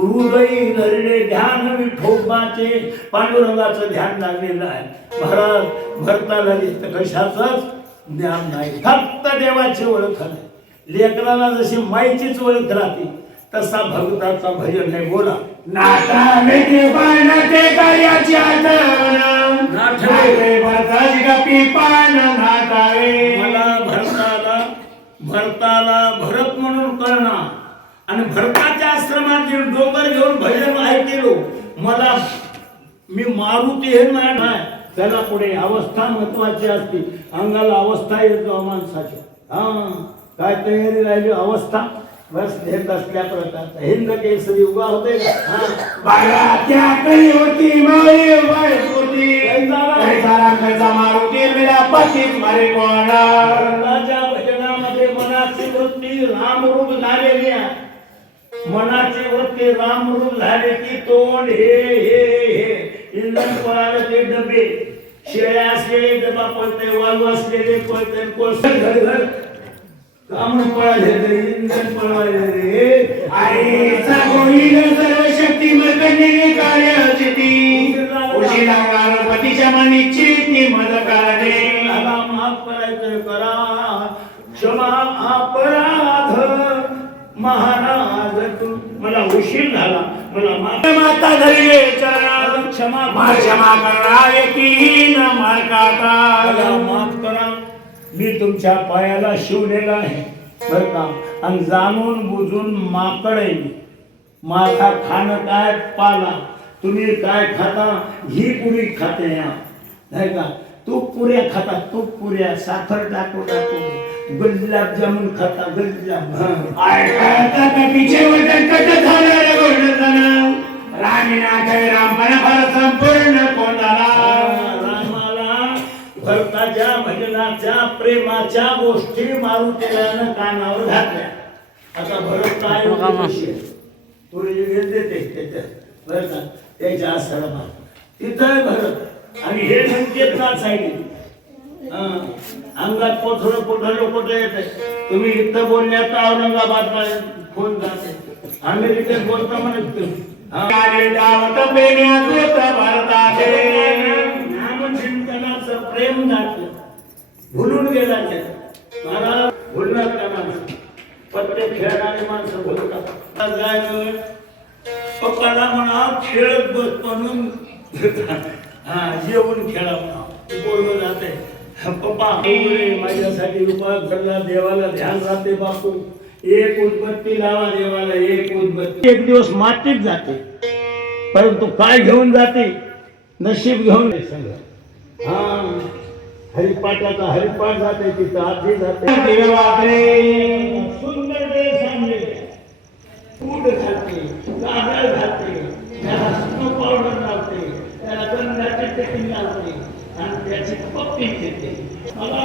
हृदयी धरले ध्यान विठोबाचे पांडुरंगाचं ध्यान लागलेलं आहे. भरताला कशाचंच ज्ञान नाही, फक्त देवाची ओळख नाही. लेकराला जशी माईचीच ओळख राहते तसा भगताचा भजन आहे. बोला नाता वेगे पानाचे कार्याची आठवण नाठवे भरताची गप्पी पान नातावे. मला भरताला भरत म्हणून कळणार आणि भरताच्या आश्रमात डोंगर घेऊन भजन ऐकलो. मला मी मारुती हे नाही. त्याला पुढे अवस्था महत्वाची असते. अंगाला अवस्था येतो माणसाची. काय तयारी राहिली अवस्था बस घेत असल्या प्रकारचा हिंद केसरी उभा होते बाळाच्या कळी होती माळी वाय होती कैसा मारुती मेरा पतीत मारे कोणा. भरताच्या भजनामध्ये मनाची वृत्ती रामरूप झालेली आहे. मनाची वृत्ती रामरूप झाले की तोंड हे इंधन पळाले ते डबे शेळ्या असलेले डबा पळते, वाळू असलेले पळते, कोळसा घर घर काम पळाले इंधन पळवायले. आईचा गोविंद सर्व शक्ती मर्कंडेने कार्याची ती उशिरा गणपतीच्या मनीची ती मद करणे. मला माफ करायचं करा, क्षमा अपराध महाराज तू. मला उशीर झाला, मला माता धरिले चरण क्षमा क्षमा करा एकीन मार्काता. मला माफ करा, मी तुमच्या पायाला शिवलेला आहे बर का. आणि जाणून बुजून माकड आहे. माझा खाणं काय पाला, तुम्ही काय खाता ही पुरी खाते नाही का. तूप पुऱ्या खाता, तूप पुऱ्या साखर टाकू गुलाबजामुन खाता गुलाबजामुन. पिछे वचन कट झालं गोवर्धन रामीनाथ रामपण फल संपूर्ण कोणाला. रामाला भरताच्या भजनाच्या प्रेमाच्या गोष्टी मारुतीला कानावर घातल्या. आता भरत काय तुरी देते बरं का त्याच्या आश्रमात तिथं भरत आणि हे संकेत ना साईड अंगात पोथळं लोक येते. तुम्ही इथं बोलण्यात औरंगाबादला फोन जाते, अमेरिकेत बोलता म्हणत नामचिंतनाचं प्रेम जातं भुलून गेला. मला भुलणार का माणसं, पत्ते खेळणारे माणसं भुलतात. पप्पाला म्हणा खेळत बस म्हणून जेवून खेळा म्हणा बोललं जाते. पप्पा माझ्यासाठी उपाय करला, देवाला ध्यान राहते बापू. एक उदबत्ती लावा देवाला, एक उदबत्ती. एक दिवस मातीत जाते परंतु काय घेऊन जाते, नशीब घेऊन हरिपाठाचा हरिपाठ जाते तिथं आधी जाते. सुंदर फूड घालते, काजळ घालते, त्याला स्नो पावडर लावते, त्याला गंधाची टेकिंग लावते आणि त्याची पप्पी घेते. मला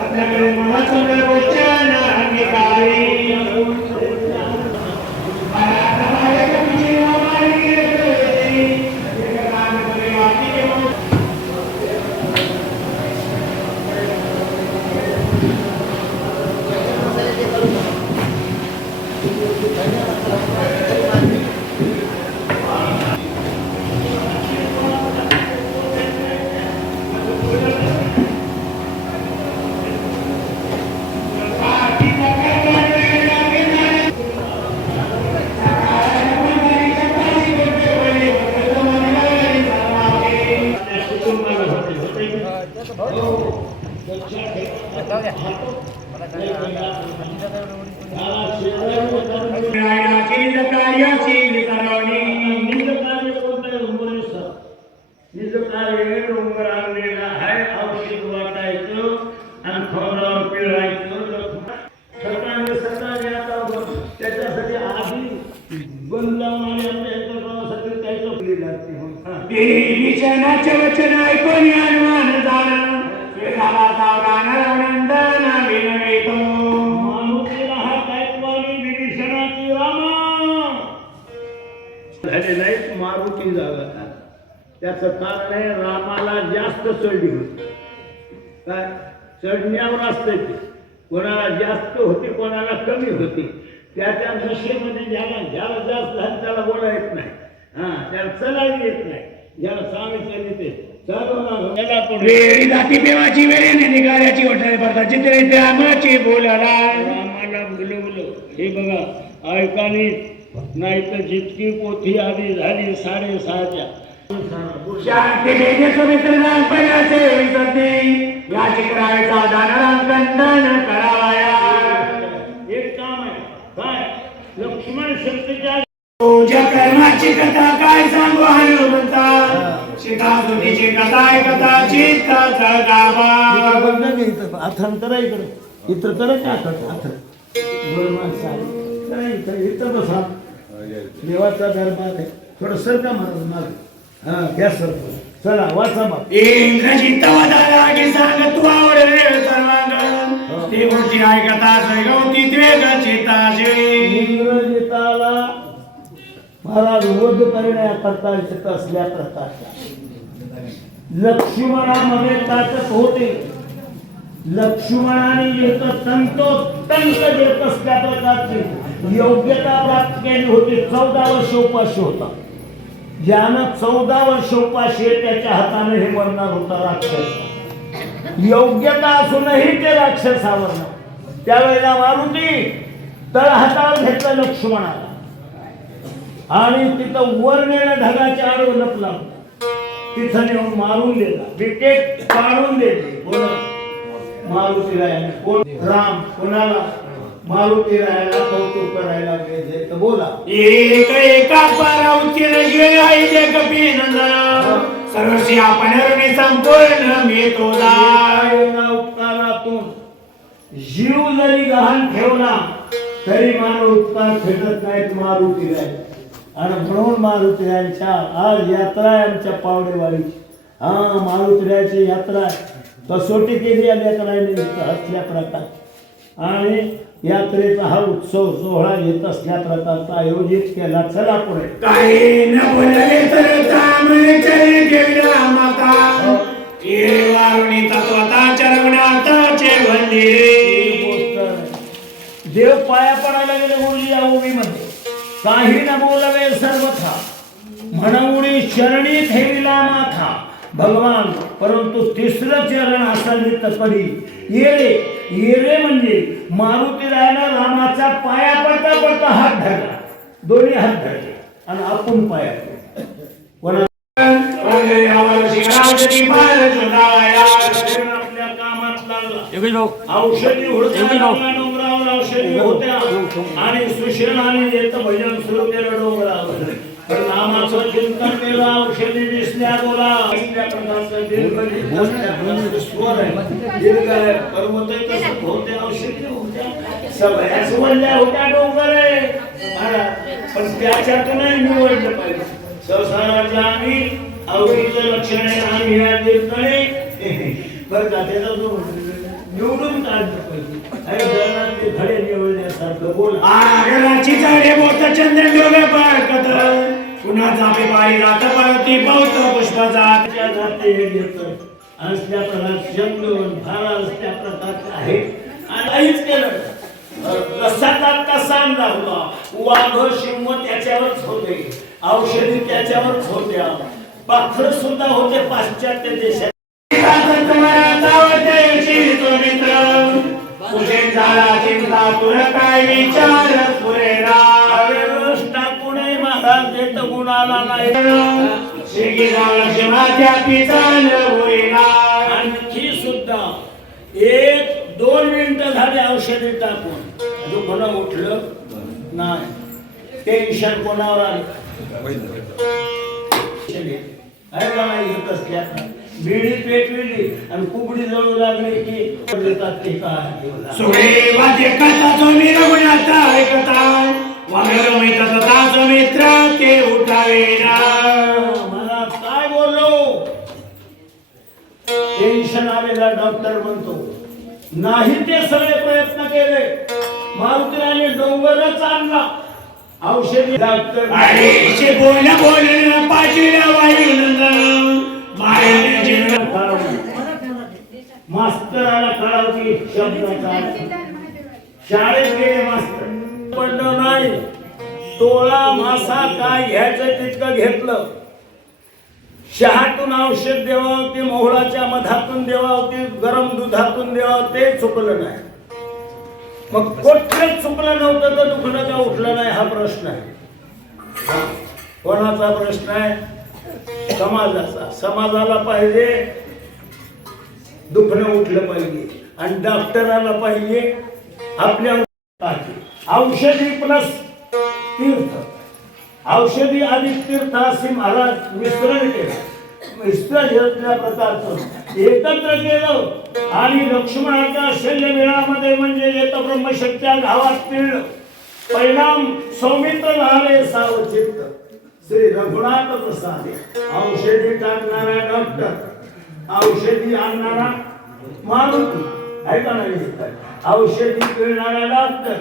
आपल्याकडे मनाचं गोष्ट त्याच्यासाठी आधी बंद लावून देवीच्या नाचे वचन ऐकून हनुमान झालं झाला सावधान रवनंदन विनवितो. मानुतीला हा कायकवाणी विभीषणाची रामा झाले नाहीत मारुती जागा. त्याचं कारण आहे रामाला जास्त चढली होती. काय चढण्यावर असते ते, कोणाला जास्त होते कोणाला कमी होते, त्याच्या नशेमध्ये ज्याला जास्त झालं त्याला बोला येत नाही, त्याला चलायला येत नाही, ज्याला सांगायचं येते त्याला पण वेळी जाती देवाची वेळेने निघाल्याची ओठाई पडतात चित्रे ते आमाची बोलाला आम्हाला बोलवलं. हे बघा ऐकानी नाही तर जितकी पोथी आधी झाली 6:30च्या शांती बेजेचं मित्रदान पयाचे विसरते याची करायचा दानरांकंदन करावाया. एक काम आहे काय लक्ष्मण शक्तीच्या तुझ्या कर्माची कथा काय सांगू हनुमंता शिका तुझी कथा कथा चित्ता जगावा अथंतर इकडे इतर करत इथं बसा देवाचा दरबार आहे थोडं सरका महाराज घ्या सर चला वाचा मग इंग्रजी तवदाला की सांग तू आवडले सर्वांग ती गोष्टी ऐकता गवती द्वेग चिताचे इंग्रजीताला महाराज वध करण्याकरता येत असल्या प्रकारच्या लक्ष्मणामध्ये ताकद होते. लक्ष्मणाने येत तंतोतंत देत असल्या प्रकारची योग्यता प्राप्त केली होती. 14 वर्ष उपाशी होता. ज्यानं 14 वर्ष उपाशी त्याच्या हाताने हे मरणार होता राक्षस. योग्यता असूनही ते राक्षसावर त्यावेळेला मारुती तळ हातावर घेतलं लक्ष्मणाला आणि तिथं वर नेलं ढगाच्या आडवं लपला तिथं नेऊन मारून दिला विकेट काढून दिली. बोला मारुती रायाने कोण राम कोणाला मारुती रायाला कौतुक करायला पाहिजे तर बोला एक एका परावतील गे आई दे कपिनंद सर्वशी आपण संपूर्ण मी तो उपकारातून जीव जरी गहाण ठेवला तरी मानव उपकार फेडत नाहीत मारुती राय. आणि म्हणून मारुतीरायांच्या आज यात्रा आहे आमच्या पावडेवाडीची. मारुतीरायाची यात्रा कसोटी केली या लेकरांनी असल्या प्रकार आणि यात्रेचा हा उत्सव सोहळा येत असल्या प्रकारचा आयोजित केला. चला पुढे काही न बोलले तर तांबळे चले गेला माता ये वारुणी तत्वता चरवण्याताचे वंदिरे. देव पाया पडायला गेले गुरुजी या उभीमध्ये काही न बोलवे सर्वथा म्हणून चरणी ठेविला माथा भगवान. परंतु तिसरं चरण असं तपडी येरे येरे म्हणजे मारुती रायाला रामाचा पाया पडता पडता हात धरला दोन्ही हात धरले आणि आपण पाया कोणा आपल्या कामात लागला. औषधी डोंगरावर औषधी होत्या आणि सुशेनाने येत भजन सुरू केलं डोंगरावर. पण नामाचं चिंतन केलं औषधी दिसल्या बोला असल्या प्रकारचं स्वर आहे दीर्घ आहे पर्वत तसं होते औषधी होत्या सगळ्याच वळल्या होत्या डोंगर आहे पण त्याच्यातूनही निवडलं पाहिजे. संसारातलं आम्ही आवडीचं लक्षण आहे आम्ही ह्या दीर्घने बरं का त्याचा जो निवडून काढलं पाहिजे धडे निवडण्यासारखं बोल आगराची झाडे बोट चंद्र डोळे पाळकत पुन्हा जाते पायी जात पावती पौत पुष्पाचा जाते हे घेतं असल्या प्रकार जंगल भारा असल्या प्रकारचे आहे आणि काहीच केलं कसा कसा लागला वाघ शिंग त्याच्यावरच होते औषधी त्याच्यावरच होत्या पाखर सुद्धा होते पाश्चात्य देशात. झाला चिंता तुला काय विचार पुरेना टाकूनही महाराज देत गुणाला नाही आणखी सुद्धा 1-2 मिनिटं झाले औषधी टाकून जो कोणा उठलं नाही टेन्शन कोणावर आलं बिडी पेटविली आणि कुबडी जळू लागली की देतात ते काय मित्र ते उठावे मला काय बोललो टेन्शन आलेला डॉक्टर म्हणतो नाही ते सगळे प्रयत्न केले मारुतीने डोंगरच आणला औषधी डॉक्टर बोलणं पाटील वायू मास्तराला कळावती शब्दाचा अर्थ. शाळेत गेले मास्तर पडलं नाही, तोळा मासा काय घ्यायचं तितकं घेतलं. शहातून औषध द्यावं ते मोहळाच्या मधातून द्यावं ते गरम दुधातून द्यावं ते चुकलं नाही. मग कुठलंच चुकलं नव्हतं तर दुखणं का उठलं नाही हा प्रश्न आहे. कोणाचा प्रश्न आहे? समाजाचा. समाजाला पाहिजे दुखणं उठलं पाहिजे आणि डॉक्टराला पाहिजे आपल्या औषधी प्लस तीर्थ. औषधी अधिक तीर्थ असे महाराज मिश्रण केलं. मिश्रण प्रकारचं एकत्र केलं आणि लक्ष्मणाच्या शल्यमेळामध्ये म्हणजे येत ब्रह्मशक्त्या गावात पिळलं. परिणाम सौमित्र झाले सावचित्त श्री रघुनाथ प्रसादे. औषधी टाकणारा डॉक्टर, औषधी आणणारा मारुती आहे का नाही? औषधी पिळणारा डॉक्टर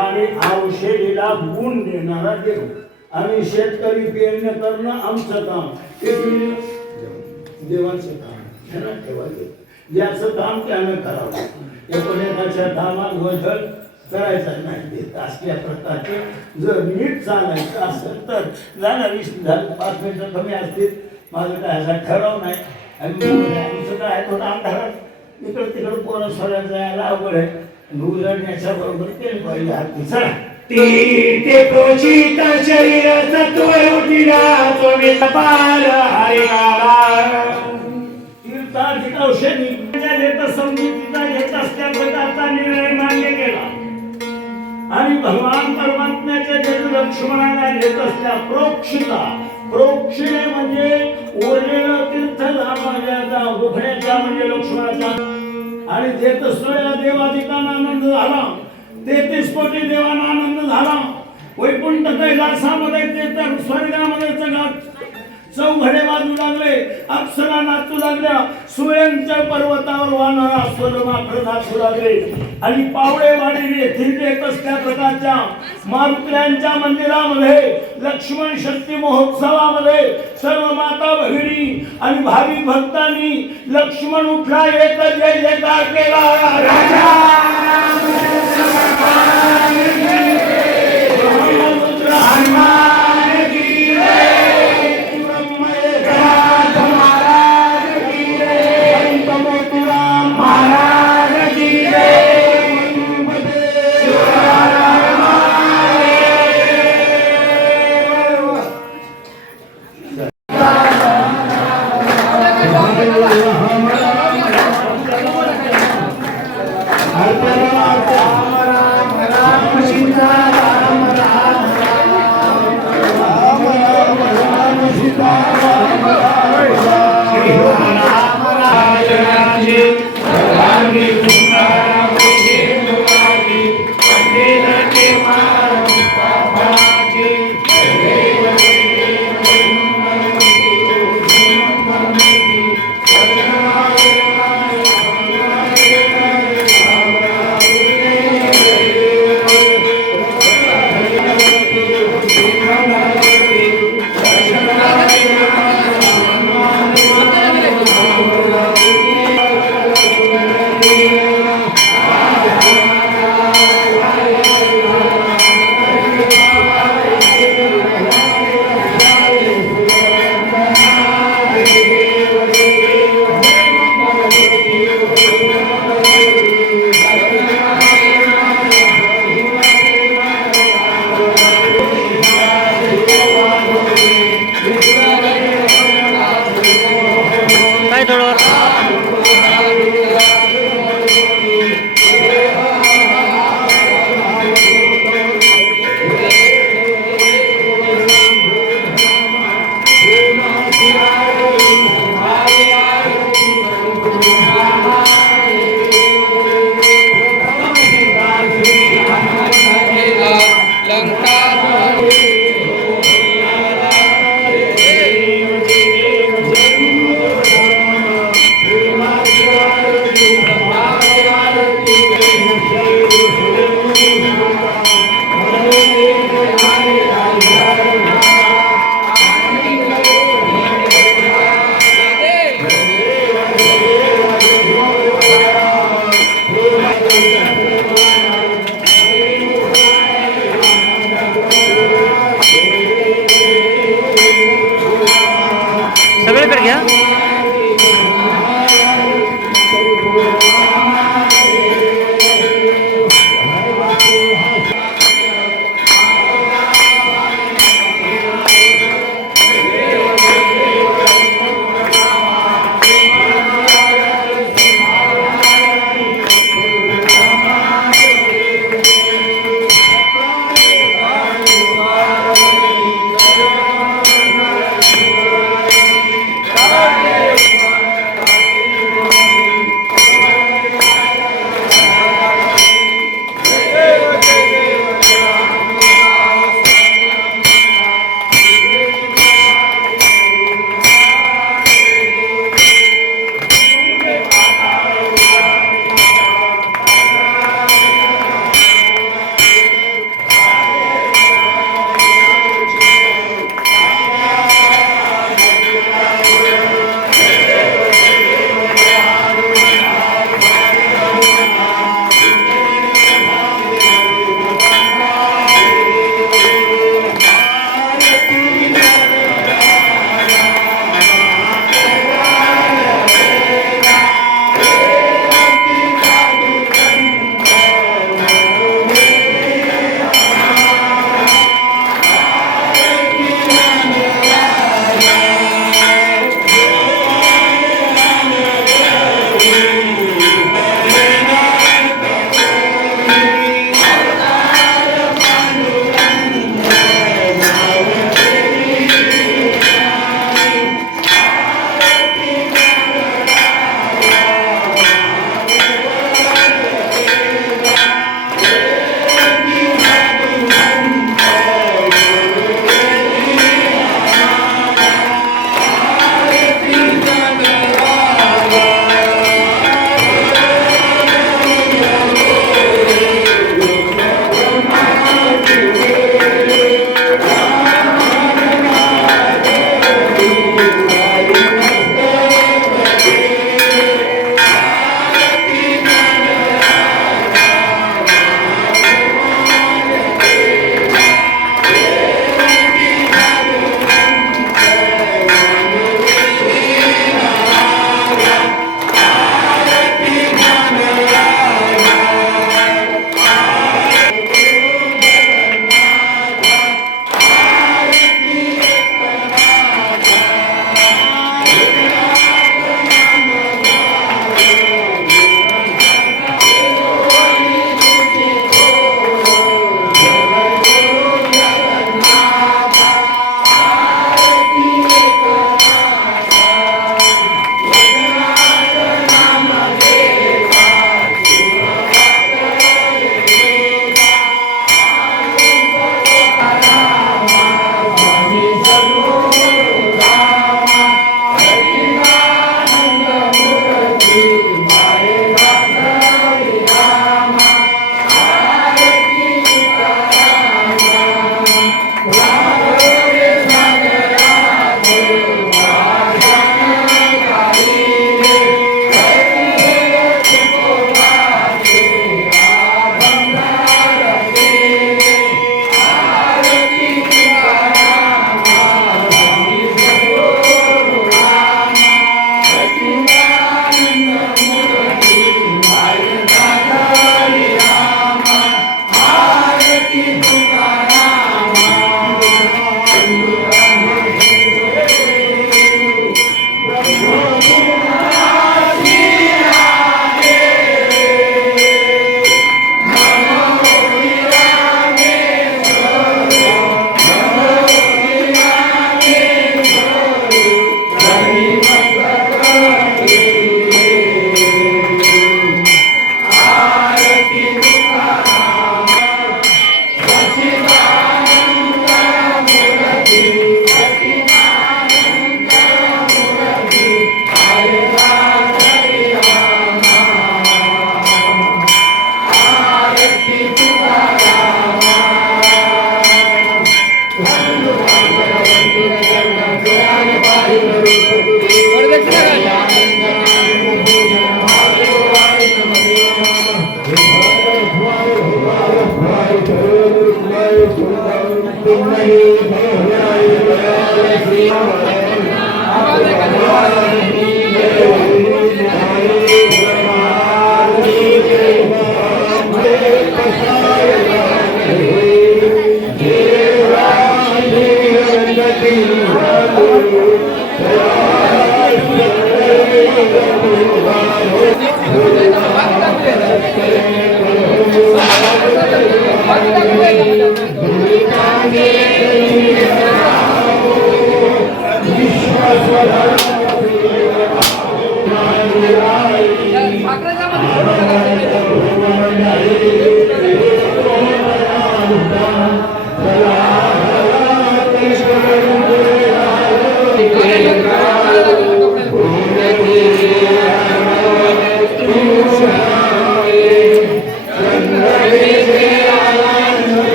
आणि औषधीला गुण देणारा देव. आणि शेतकरी पेरणी करणं आमचं काम, देवाचं काम ठेवायचं. याचं काम त्यानं करावं. एकोणीच्या कामात गोंधळ करायचा नाही. असल्या प्रकारचे जर नीट चालायचं असेल तर जाणार 20-5 मिनिटं कमी असतील. माझं काय असा ठराव नाही. आणि आमचं काय थोडं अंधारात इकडं तिकडं पोरं सोडायला जायला अवघड आहे. उजळण्याच्या बरोबर ते पहिले हाती चला ते क्रोचित शरीर सत्व उठिला तुम्ही तपाल हरिनाला. तीर्थाधिक औषधी घेत समजुतीचा घेत असल्या प्रकारचा निर्णय मान्य केला आणि भगवान परमात्म्याच्या जग लक्ष्मणाला घेत असल्या प्रोक्षिता. प्रोक्षिणे म्हणजे उरलेलं तीर्थ धामाच्या गुफण्याच्या म्हणजे लक्ष्मणाचा. आणि देत असलेल्या देवाधिकांना आनंद झाला. 33 कोटी देवांना आनंद झाला. वैकुंठ कैलासामध्ये ते तर स्वर्गामध्ये चौघडे वाजू लागले, अप्सरा नाचू लागल्या, सुयंच्या पर्वतावर वानरा स्वरमाखर नाचू लागले आणि पावळे वाडीने येथील येत असल्या प्रकारच्या मारुत्र्यांच्या मंदिरामध्ये लक्ष्मण शक्ती महोत्सवामध्ये सर्व माता भगिनी आणि भाविक भक्तांनी लक्ष्मण उठला एक जय जयकार केला.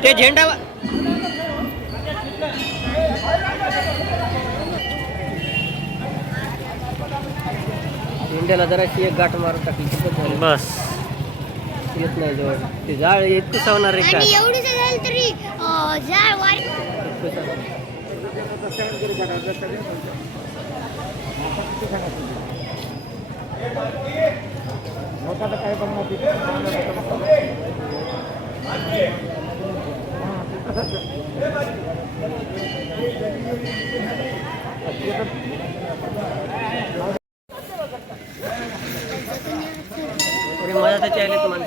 ते झेंडा झेंड्याला जराशी एक गाठ मारून टाकली बस येत नाही जवळ ते जाळ इतकं सावणार आहे का एवढी झाली तरी जाळ वारी काय मजा त्याची आली तुम्हाला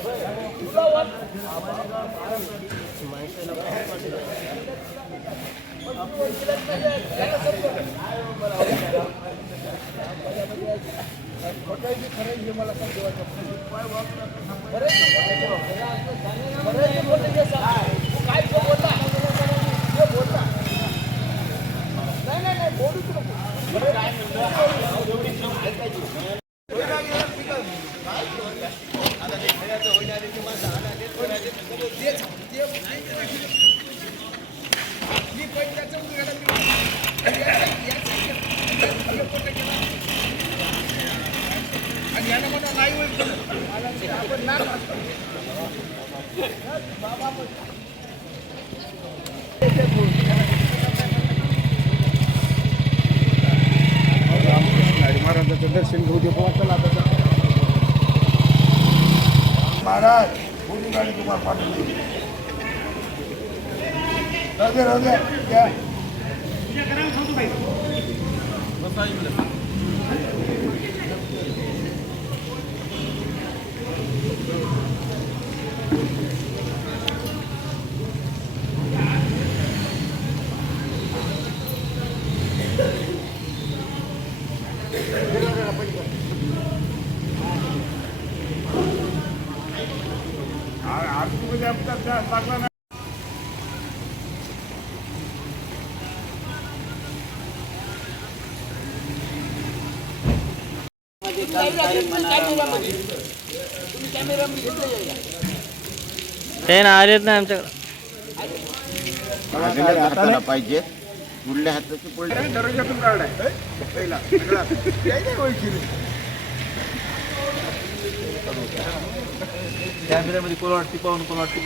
महाराजांचं दर्शन घेऊ दे वाटलं आता महाराज पूर्ण गाडी तुम्हाला पाठवली राहू दे द्या लागला ना ते ना आलेत ना आमच्याकडे हाताला पाहिजे पुढल्या हाताची पुढल्या दरवाजातून काढलाय पहिला कॅमेऱ्यामध्ये कोण वाटते पाहून कोण वाटते